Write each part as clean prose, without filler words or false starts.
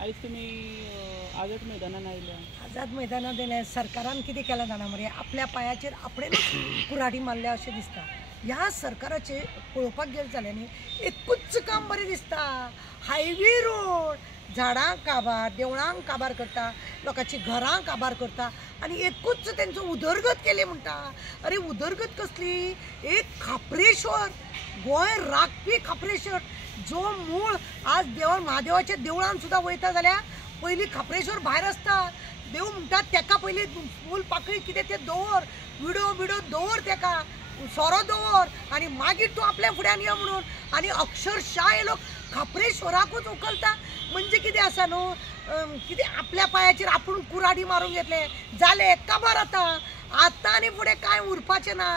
आयज तुमी आझाद मैदानान आयल्या. आझाद मैदानात दिले सरकारान कितें केलां जाणा मरे, आपल्या पायाचेर आपणेच कुऱ्हाडी मारल्या अशें दिसता. ह्या सरकाराचे पळोवपाक गेले जाल्यार न्ही एकूच काम बरें दिसता. हायवे रोड झाडांक काबार, देवळांक काबार करता, लोकांची घरां काबार करता आनी एकूच तेंचो उदरगत केली म्हणटा. अरे उदरगत कसली? एक खापरेश्वर, गोंय राखपी खापरेश्वर, जो मूळ आज महादेवाच्या देवळान सुद्दां वयता जाल्यार पयलीं खापरेश्वर भायर आसता. देव म्हणटा तेका पयलीं फूल पाकळी कितें तें दवर, विडो दवर, तेका सोरो दवर आनी मागीर तूं आपल्या फुड्यान यो म्हणून. आनी अक्षरशः हे लोक खापरेश्वराकूच उखलता. म्हणजे कितें आसा न्हू, कितें आपल्या पायाचेर आपूण कुऱ्हाडी मारूंक घेतले जाले काबार आतां आनी फुडें कांय उरपाचें ना.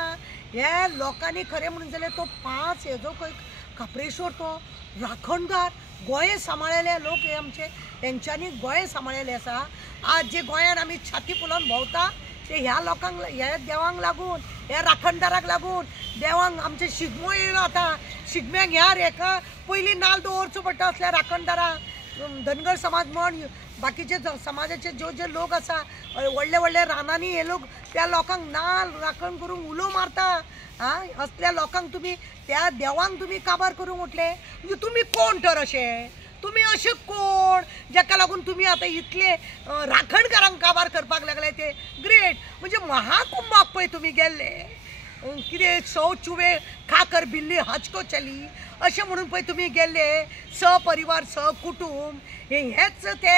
हे लोकांनी खरें म्हणून जाल्यार तो 5 हेजो खंय खापरेश्वर तो राखणदार. गोंय सांबाळलेले लोक हे आमचे, तेंच्यांनी गोंय सांबाळलेलें आसा. आज जे गोंयान आमी छाती फुलोवन भोंवता ते ह्या लोकांक, ह्या देवांक लागून, ह्या राखणदाराक लागून. देवांक आमचे शिगमो येयलो आतां, शिगम्याक ह्या रेखा पयलीं नाल्ल दवरचो पडटा असल्या राखणदाराक. धनगर समाज म्हण बाकीचे समाजाचे जे लोक आसा व्हडले व्हडले रानांनी हे लोक त्या लोकांक नाल्ल राखण करूंक उलो मारता. असल्या लोकांक तुमी त्या देवांक तुमी काबार करूंक उठले. म्हणजे तुमी कोण तर अशें? तुमी अशें कोण जाका लागून तुमी आतां इतले राखणकारांक काबार करपाक लागले? ते ग्रेट. म्हणजे महाकुंभाक पळय तुमी गेल्ले, कितें सौ चुवे खाकर बिल्ली हचको चली अशें म्हणून पळय तुमी गेल्ले, सपरिवार सकुटुंब हेच ते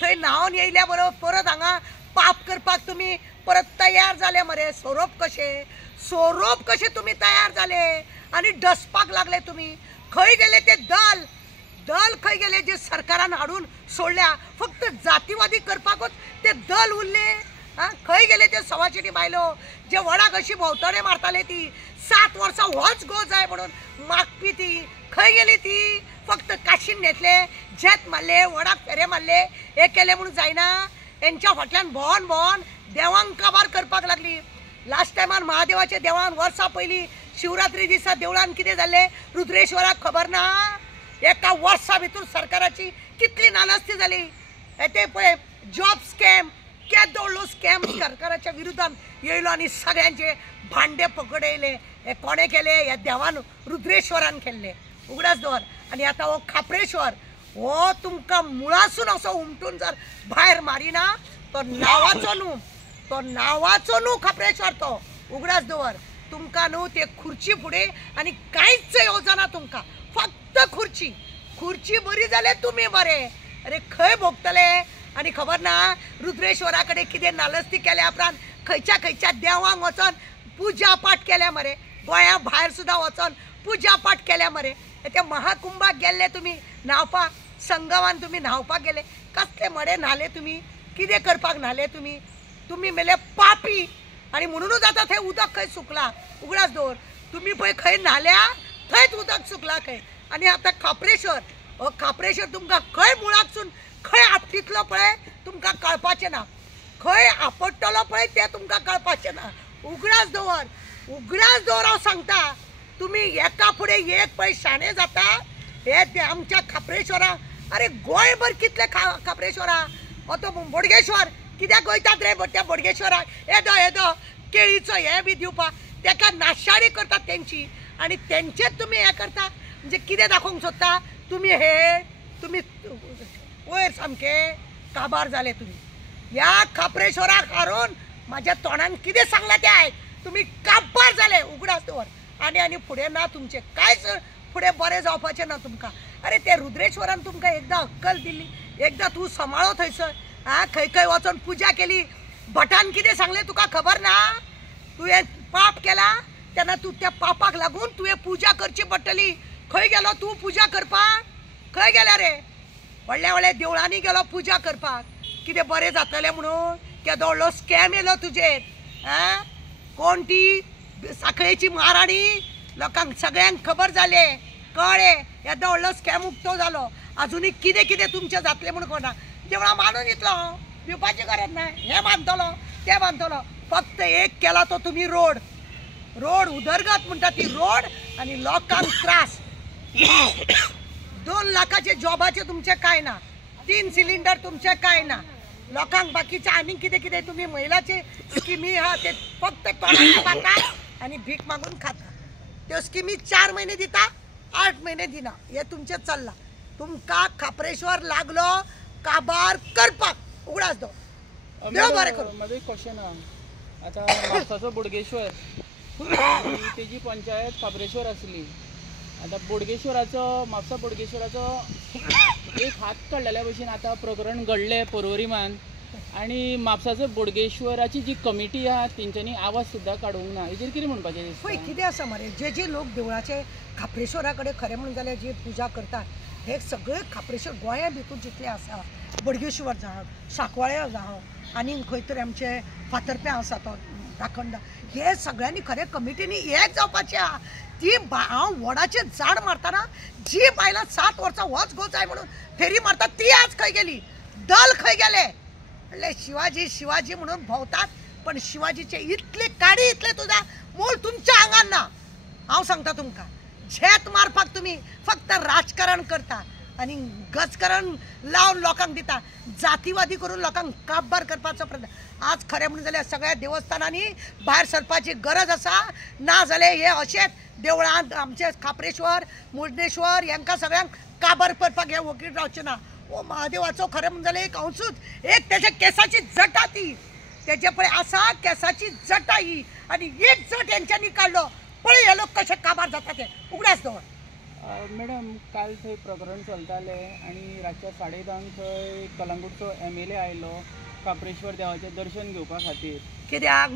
थंय न्हांवन येयल्या बरोबर परत हांगा पाप करपाक तुमी परत तयार जाले मरे. सोरोप कशे तुमी तयार जाले आनी डसपाक लागले तुमी. खंय गेले ते दल खंय गेले जे सरकारान हाडून सोडल्या? फक्त जातीवादी करपाकूच ते दल उरले. खंय गेले ते सवाशिणी बायलो जे वडाक अशी भोंवतणे मारताले, ती 7 वर्सां होच गो जाय म्हणून मागपी ती खंय गेली? ती फक्त काशीन घेतले, झेत मारले, वडाक फेरे मारले, हे केले म्हणून जायना. हेंच्या फाटल्यान भोंवन देवांक काबार करपाक लागली. लास्ट टायमान महादेवाच्या देवळान वर्सां पयलीं शिवरात्री दिसा देवळान कितें जाल्लें रुद्रेश्वराक खबर ना? एका वर्सा भितर सरकाराची कितली नानस्ती जाली. ते पळय जॉब स्कॅम, केदो व्हडलो स्कॅम सरकाराच्या विरोधान येयलो आनी सगळ्यांचे भांडे पकडयले. हे कोणे केले? ह्या देवान रुद्रेश्वरान केल्ले. उगडास दवर. आनी आतां हो खापरेश्वर हो तुमकां मुळासून असो उमटून जर भायर मारिना तो नांवाचो न्हू खापरेश्वर. तो उगडास दवर. तुमकां न्हू ते खुर्ची फुडें आनी कांयच येवजना तुमकां, फक्त खुर्ची बरी जाल्यार तुमी बरे. अरे खंय भोगतले? आनी खबर ना रुद्रेश्वरा कडेन कितें नालस्ती केल्या उपरांत खंयच्या देवांक वचोन पुजा पाठ केल्या मरे. गोंया भायर सुद्दां वचोन पुजा पाठ केल्या मरे. ते महाकुंभाक गेल्ले तुमी न्हांवपाक, संगमान तुमी न्हांवपाक गेले. कसले मडे न्हाले तुमी? कितें करपाक न्हाले तुमी? तुमी मेले पापी. आनी म्हणूनच आतां थंय उदक खंय सुकला. उगडास दवर. तुमी पळय खंय न्हाल्या थंयच उदक सुकला खंय. आनी आतां खापरेश्वर तुमकां खंय मुळाकसून खंय आपटितलो पळय तुमकां कळपाचें ना. खंय आपडटलो पळय तें तुमकां कळपाचें ना. उगडास दवर हांव सांगता. तुमी एका फुडें एक पळय शाणे जाता हे ते आमच्या खापरेश्वरा. अरे गोंयभर कितले खापरेश्वरा. तो बोडगेश्वर कित्याक वयतात रे त्या बोडगेश्वराक? येदो केळीचो हे बी दिवपाक तेका नाशाडी करतात तेंची. आनी तेंचेच तुमी हे करता. म्हणजे कितें दाखोवंक सोदता? तुमी वयर सामके काबार जाले तुमी. ह्या खापरेश्वराक हारोवन म्हाज्या तोंडान कितें सांगलां तें आयक. तुमी काबार जाले. उगडास दवर. आनी फुडें ना तुमचें कांयच फुडें बरें जावपाचें ना तुमकां. अरे ते रुद्रेश्वरान तुमकां एकदां अक्कल दिल्ली, एकदां तूं सांबाळो थंयसर. खंय वचोन पुजा केली. भटान कितें सांगलें तुका खबर ना? तुवें पाप केला तेन्ना तूं त्या पापाक लागून तुवें पुजा करची पडटली. खंय गेलो तूं पुजा करपाक? खंय गेल्या रे? व्हडल्या देवळांनी गेलो पुजा करपाक. कितें बरें जातलें म्हणून? केदो व्हडलो स्कॅम येयलो तुजेर. कोण ती साखळेची महाराणी? लोकांक सगळ्यांक खबर जाले, कळ्ळे येदो व्हडलो स्कॅम उक्तो जालो. आजुनी कितें तुमचें जातलें म्हणून कळना. देवळां मानून दितलो दिवपाची गरज ना. हे बांदतलो ते बांदतलो. फक्त एक केला तो तुमी रोड उदरगत म्हणटा ती रोड. आनी लोकांक त्रास. 2 लाखाचे जॉबाचे तुमचे काय ना. 3 सिलिंडर तुमचे काय ना लोकांक बाकीचे आनी कितें कितें तुम्ही महिलाचे स्किमी हा ते फक्त तोंडाने खाता आणि भीक मागून खाता. त्यो स्किमी 4 महिने दिता 8 महिने दिना. हे तुमचे चल्ला. तुमका खापरेश्वर लागलो काबार करपाक उगडास दो. देव बरें करूं. माझं एक क्वेश्चन आहा. आता म्हापसाचो बोडगेश्वर तेजी पंचायत खापरेश्वर आसली. आता म्हापसा बोडगेश्वराचो एक हात काडलेल्या भशेन आता प्रकरण घडले पर्वरीमान आणि म्हापसाचो बोडगेश्वराची जी कमिटी आहा तेंच्यांनी आवाज सुद्दां काडूंक ना. हेजेर कितें म्हणपाचें दिसता? पळय कितें आसा मरे जे लोक देवळाचे खापरेश्वरा कडेन खरें म्हणून जाल्यार जी पुजा करतात हे सगळे खापरेश्वर गोंया भितूर जितले आसा बोडगेश्वर जावं सांकवाळे जावं आनी खंय तरी आमचे फातर्पे आसा तो राखणदा हे सगळ्यांनी खरें कमिटीनी एक जावपाचें आहा. ती हांव वडाचें झाड मारतना जी बायलां 7 वर्सां वच गो जाय म्हणून फेरी मारतात ती आज खंय गेली दल खंय गेले म्हणले शिवाजी म्हणून भोंवतात पण शिवाजीचे इतले काडी इतले तुझा मूळ तुमच्या आंगान ना. हांव सांगता तुमकां झेत मारपाक तुम्ही फक्त राजकारण करता आणि गजकरण लावन लोकांक दिता जातीवादी करून लोकांक काबार करपाचो प्रयत्न. आज खरें म्हणून जाल्यार सगळ्या देवस्थानांनी भायर सरपाची गरज आसा ना जाल्यार हे अशेंच देवळांत आमचे खापरेश्वर मुर्डेश्वर हांकां सगळ्यांक काबार करपाक हे वकील रावचे ना. ओ महादेवाचो खरें म्हणून जाल्यार एक हंसूच एक तेच्या केसाची जटा ती तेजे पळय आसा केसाची जटा ही आनी एक जट हेंच्यांनी काडलो पळय हे लोक कशे काबार जाता ते उगडास दवर. मॅडम काल थंय प्रकरण चलतालें आनी रातच्या 10:30 थंय कलंगूटचो MLA आयलो खापरेश्वर देवाचें दर्शन घेवपा खातीर. कित्याक